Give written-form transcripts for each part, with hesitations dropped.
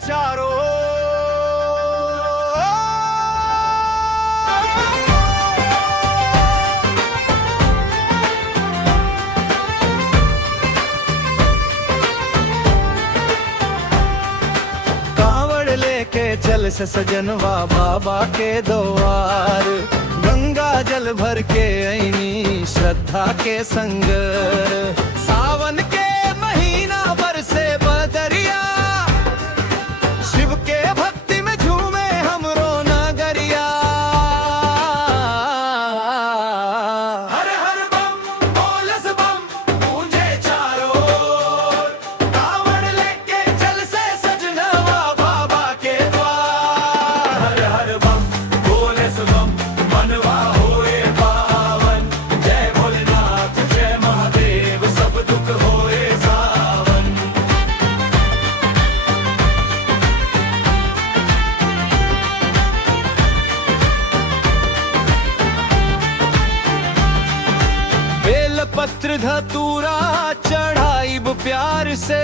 चारों। कांवड़ लेके चल से सजनवा बाबा के द्वार, गंगा जल भर के ऐनी श्रद्धा के संग। सावन के महीना बरसे बदरिया, शिव के भक्ति में झूमे हमरो नगरिया। हर हर बम बोलस बम गूंजे चारों ओर, कांवड़ लेके चल से सजनवा बाबा के द्वार। हर हर बम बोलस बम मनवा होए पावन, जय भोलेनाथ जय महादेव सब दुख होए सावन। बेलपत्र धतूरा चढ़ाइब प्यार से,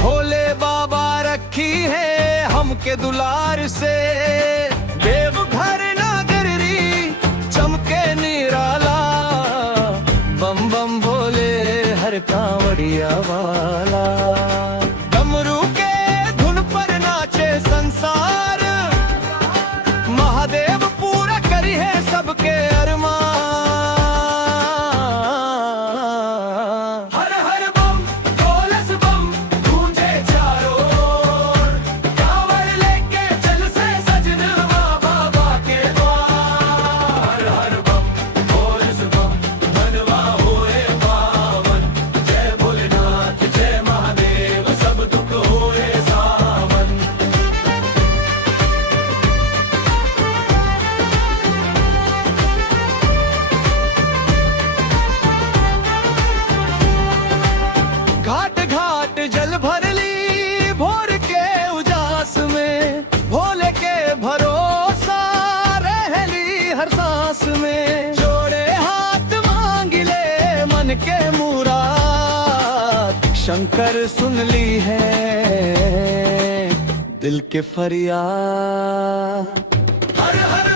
भोले बाबा रखी है हमके दुलार से। देवघर नगरी चमके निराला, बम बम भोले हर कांवड़िया वाला। डमरू के धुन पर नाचे संसार, महादेव पूरा करी है सबके अरमान। हर हर बम बोलस बम गूंजे चारों ओर, कांवड़ लेके चल से सजनवा बाबा के द्वार। हर हर बम बोलस बम मनवा होए पावन, जय भोलेनाथ जय महादेव सब दुख होए सावन। घाट घाट जल भर ली भोर के उजास में, भोले के भरोसा रहली हर सांस में। जोड़े हाथ मांग ले मन के मुराद, शंकर सुन ली है दिल के फरियाद। हर हर